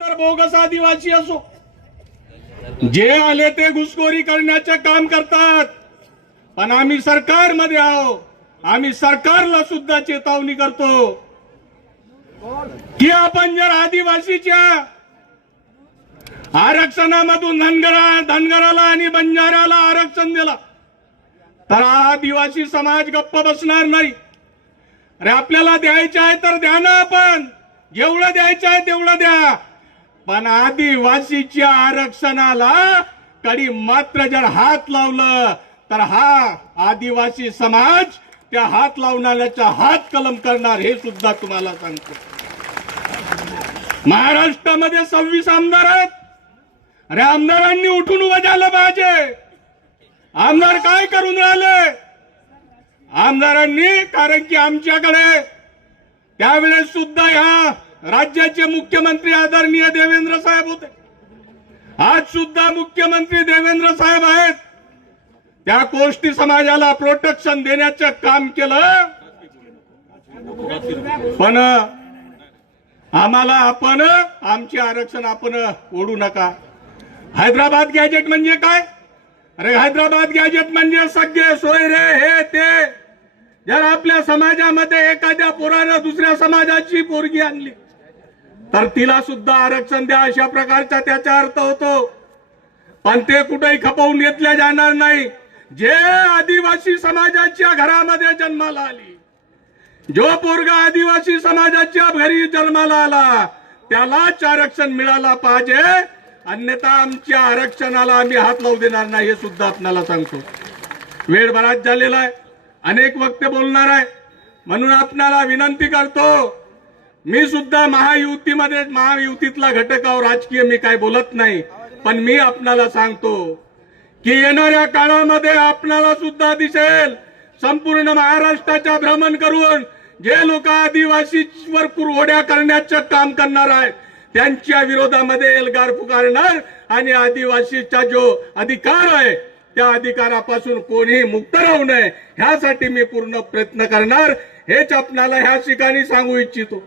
तर बोगस आदिवासी असो. जे आले ते घुसखोरी करण्याचे काम करतात. पण आम्ही सरकारमध्ये आहो. आम्ही सरकारला सुद्धा चेतावणी करतो. की आपण जर आदिवासीच्या आरक्षणामधून धनगरा धनगराला आणि बंजाराला आरक्षण दिला तर आदिवासी समाज गप्प बसणार नाही. अरे आपल्याला द्यायचं आहे तर द्या ना आपण. जेवढं द्यायचं आहे तेवढं द्या. पण आदिवासीच्या आरक्षणाला कडी मात्र जर हात लावलं तर हा आदिवासी समाज त्या हात लावणाऱ्याचा हात कलम करणार हे सुद्धा तुम्हाला सांगतो. महाराष्ट्रामध्ये सव्वीस आमदार आहेत. अरे आमदारांनी उठून उभं झालं पाहिजे. आमदार काय करून राहिले? आमदारांनी कारण की आमच्याकडे त्यावेळेस सुद्धा ह्या राज्याचे मुख्यमंत्री आदरणीय देवेंद्र साहेब होते. आज सुद्धा मुख्यमंत्री देवेंद्र साहेब आहेत. त्या कोष्टी समाजाला प्रोटेक्शन देण्याचं काम केलं. पण आम्हाला आपण आमचे आरक्षण आपण ओढू नका. हैदराबाद गॅजेट म्हणजे काय? अरे हैदराबाद गॅजेट म्हणजे सगळे सोयरे हे ते जर आपल्या समाजामध्ये एखाद्या पोरानं दुसऱ्या समाजाची पोरगी आणली तर तिला सुद्धा आरक्षण द्या अशा प्रकारचा त्याचा अर्थ होतो. पण ते कुठेही खपवून घेतल्या जाणार नाही. जे आदिवासी समाजाच्या घरामध्ये जन्माला आली जो पोरगा आदिवासी समाजाच्या घरी जन्माला आला त्यालाच आरक्षण मिळाला पाहिजे. अन्यथा आमच्या आरक्षणाला आम्ही हात लावू देणार नाही हे सुद्धा आपल्याला सांगतो. वेळ बराच झालेला आहे. अनेक वक्ते बोलणार आहे. म्हणून आपणाला विनंती करतो मी सुद्धा महायुतीमध्ये महायुतीतला घटक आहो राजकीय मी काय बोलत नाही. पण मी आपणाला सांगतो की येणाऱ्या काळामध्ये आपणाला सुद्धा दिसेल संपूर्ण महाराष्ट्राच्या भ्रमण करून जे लोक आदिवासीवर कुरघोड्या करण्याचं काम करणार आहेत त्यांच्या विरोधामध्ये एल्गार पुकारणार आणि आदिवासीचा जो अधिकार आहे त्या अधिकारापासून कोणीही मुक्त राहू नये. ह्यासाठी मी पूर्ण प्रयत्न करणार. हेच आपणाला ह्या ठिकाणी सांगू इच्छितो.